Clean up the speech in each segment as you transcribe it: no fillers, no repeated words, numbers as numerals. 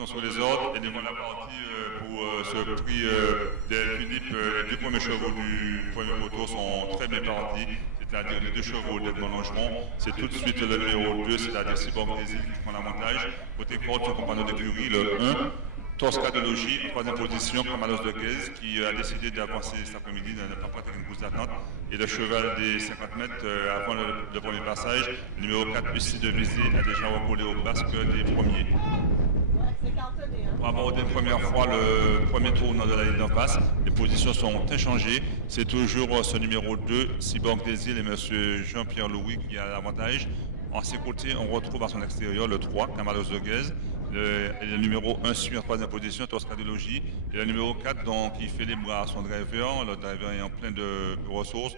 temps sur les ordres et devant la partie pour ce prix des Philippe. Les deux premiers chevaux du premier poteau sont très bien partis, c'est-à-dire les deux chevaux d'Edmond Longeron. C'est tout de suite le numéro 2, c'est-à-dire Cyborg Désir qui prend l'avantage. Côté corde, son compagnon d'écurie, le 1. Tosca de Logis, en troisième position, Camalos de Guez, qui a décidé d'avancer cet après-midi, de ne pas prêter une course d'attente. Et le cheval des 50 mètres, avant le premier passage, le numéro 4, Lucie de Visée, a déjà recollé au basque des premiers. Pour aborder une première fois le premier tournant de la ligne d'en face, les positions sont échangées. C'est toujours ce numéro 2, Cyborg des Îles et M. Jean-Pierre Louis qui a l'avantage. En ses côtés, on retrouve à son extérieur le 3, Camalos de Guez. Le numéro 1 suit en troisième position, Tosca de Logis. Et le numéro 4, donc, qui fait les bras à son driver. Le driver est en plein de ressources.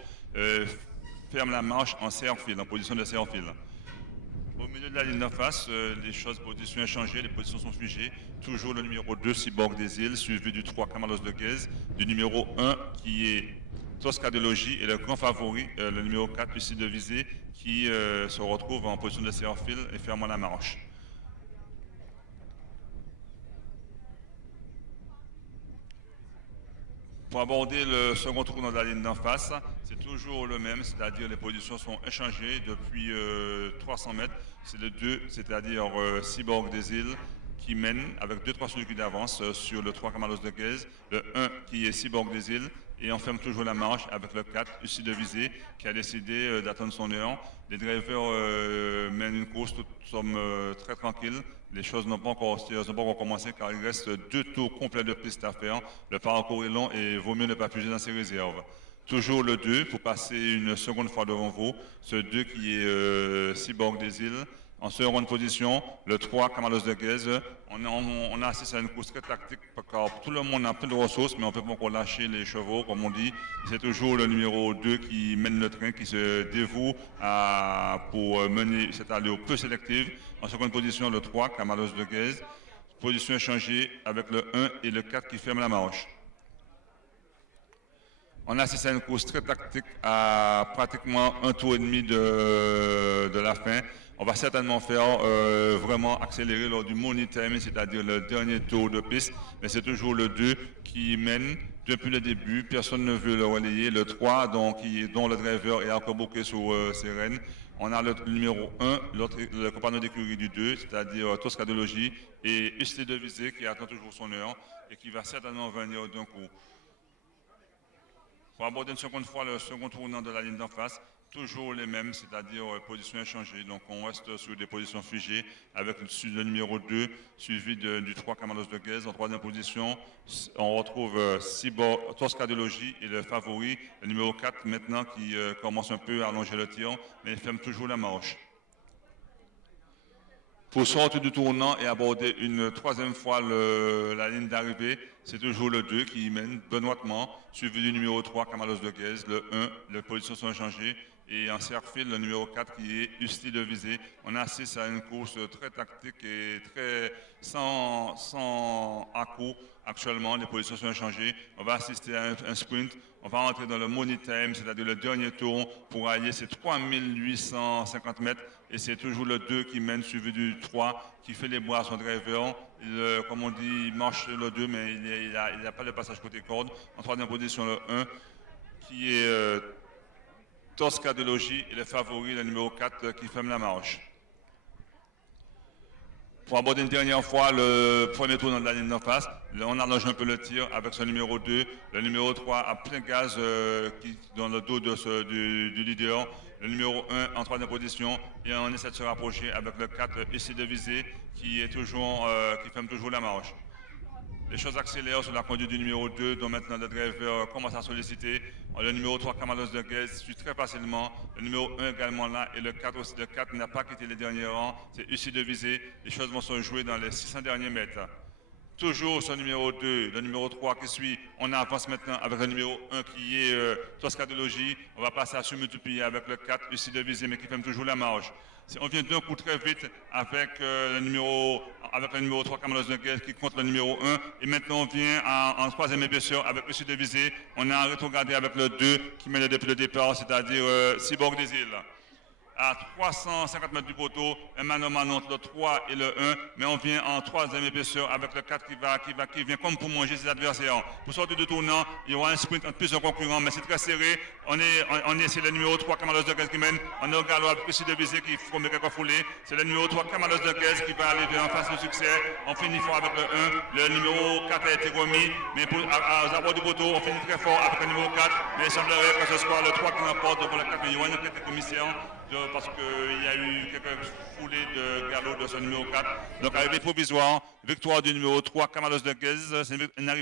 Ferme la marche en serre-fil, en position de serre-fil. Au milieu de la ligne d'en face, les choses, positions échangées, les positions sont figées. Toujours le numéro 2, Cyborg des Îles, suivi du 3, Camalos de Guez. Du numéro 1, qui est Tosca de Logis, et le grand favori, le numéro 4, Lucie de Visée, qui se retrouve en position de serre-fil et fermant la marche. Pour aborder le second tournant de la ligne d'en face, c'est toujours le même, c'est-à-dire les positions sont échangées depuis 300 mètres. C'est le 2, c'est-à-dire Cyborg des Îles, qui mène avec 2-3 secondes d'avance sur le 3 Camalos de Guez, le 1 qui est Cyborg des Îles, et on ferme toujours la marche avec le 4, Lucie de Visée, qui a décidé d'attendre son heure. Les drivers mènent une course, nous sommes très tranquilles. Les choses n'ont pas encore commencé car il reste 2 tours complets de piste à faire. Le parcours est long et vaut mieux ne pas puiser dans ses réserves. Toujours le 2 pour passer une seconde fois devant vous. Ce 2 qui est Cyborg des Îles. En seconde position, le 3, Camalos de Guez. On a assisté à une course très tactique car tout le monde a plein de ressources, mais on ne peut pas encore lâcher les chevaux, comme on dit. C'est toujours le numéro 2 qui mène le train, qui se dévoue pour mener cette allure peu sélective. En seconde position, le 3, Camalos de Guez. Position échangée avec le 1 et le 4 qui ferment la marche. On a assisté à une course très tactique à pratiquement un tour et demi de la fin. On va certainement faire vraiment accélérer lors du money time, c'est-à-dire le dernier tour de piste. Mais c'est toujours le 2 qui mène depuis le début. Personne ne veut le relayer. Le 3, dont le driver est encore bouqué sur ses rênes. On a le numéro 1, le compagnon d'écurie du 2, c'est-à-dire Tosca de Logis, et Usté de Visée qui attend toujours son heure et qui va certainement venir d'un coup. Pour aborder une seconde fois le second tournant de la ligne d'en face, toujours les mêmes, c'est-à-dire positions échangées. Donc on reste sur des positions figées avec le numéro 2 suivi du 3 Camalos de Guez. En troisième position, on retrouve Tosca de Logis et le favori, le numéro 4 maintenant qui commence un peu à allonger le tir, mais ferme toujours la marche. Pour sortir du tournant et aborder une troisième fois la ligne d'arrivée, c'est toujours le 2 qui mène benoîtement, suivi du numéro 3, Camalos de Guez, le 1, les positions sont échangées, et en cercle, le numéro 4 qui est Usty de Visée. On assiste à une course très tactique et très sans à-coup actuellement, les positions sont échangées. On va assister à un sprint, on va entrer dans le money time, c'est-à-dire le dernier tour pour allier ces 3850 mètres, et c'est toujours le 2 qui mène, suivi du 3 qui fait les bras à son driver. Comme on dit, il marche le 2, mais il n'a pas le passage côté corde. En troisième position, le 1 qui est Tosca de Logis et le favori, le numéro 4 qui ferme la marche. Pour aborder une dernière fois le premier tour de la ligne d'en face, on allonge un peu le tir avec ce numéro 2. Le numéro 3 a plein gaz dans le dos du leader. Le numéro 1 en troisième position et on essaie de se rapprocher avec le 4 ici de Visée qui ferme toujours la marche. Les choses accélèrent sur la conduite du numéro 2, dont maintenant le driver commence à solliciter. Le numéro 3, Camalos de Guez, suit très facilement. Le numéro 1 également là. Et le 4 aussi. Le 4 n'a pas quitté les derniers rangs. C'est ici de Visée. Les choses vont se jouer dans les 600 derniers mètres. Toujours ce numéro 2, le numéro 3 qui suit. On avance maintenant avec le numéro 1 qui est Tosca de Logis. On va passer à se multiplier avec le 4 ici de Visée, mais qui ferme toujours la marge. On vient d'un coup très vite avec le numéro 3 Camalos de Guez qui compte le numéro 1. Et maintenant on vient en troisième épaisseur avec M. de Visée. On a rétrogradé avec le 2 qui mène depuis le départ, c'est-à-dire Cyborg des Îles. à 350 mètres du poteau, un mano-mano entre le 3 et le 1, mais on vient en troisième épaisseur avec le 4 qui vient comme pour manger ses adversaires. Pour sortir du tournant, il y aura un sprint entre plusieurs concurrents, mais c'est très serré. C'est le numéro 3, Kamalos de Guez qui mène. On est au galop avec Précis de Visé qui promet quelques foulées. C'est le numéro 3, Kamalos de Guez qui va aller en face du succès. On finit fort avec le 1. Le numéro 4 a été remis, mais aux abords du poteau, on finit très fort avec le numéro 4. Mais il semblerait que ce soit le 3 qui remporte pour le 4. Il y aura une enquête commissaire parce qu'il y a eu quelques foulées de galop de ce numéro 4. Donc avec les provisoires, victoire du numéro 3, Kamalos de Guez. C'est une arrivée